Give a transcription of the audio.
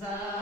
desire.